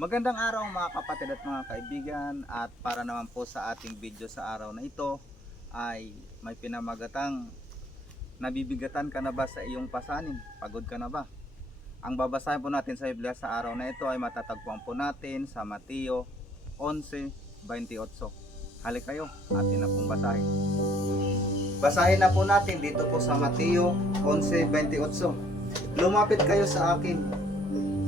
Magandang araw mga kapatid at mga kaibigan, at para naman po sa ating video sa araw na ito ay may pinamagatang nabibigatan ka na ba sa iyong pasanin? Pagod ka na ba? Ang babasahin po natin sa Biblia sa araw na ito ay matatagpuan po natin sa Mateo 11:28. Halik kayo, atin na pong basahin. Basahin na po natin dito po sa Mateo 11:28. Lumapit kayo sa akin,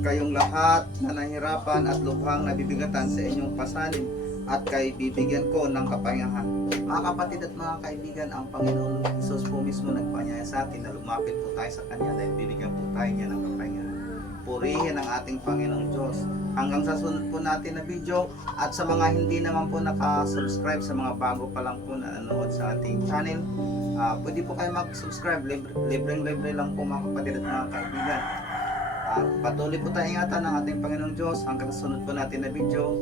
kayong lahat na nahirapan at lubhang nabibigatan sa inyong pasanin, at kay bibigyan ko ng kapahingahan. Mga kapatid at mga kaibigan, ang Panginoon Jesus po mismo nagpanyaya sa atin na lumapit po tayo sa Kanya dahil bibigyan po tayo niya ng kapahingahan. Purihin ang ating Panginoong Diyos. Hanggang sa sunod po natin na video, at sa mga hindi naman po nakasubscribe, sa mga bago pa lang po na nanonood sa ating channel, pwede po kayo mag-subscribe. Libreng-libre lang po mga kapatid at mga kaibigan. At patuloy po tayo ingatan ng ating Panginoong Diyos hanggang sa sunod po natin na video.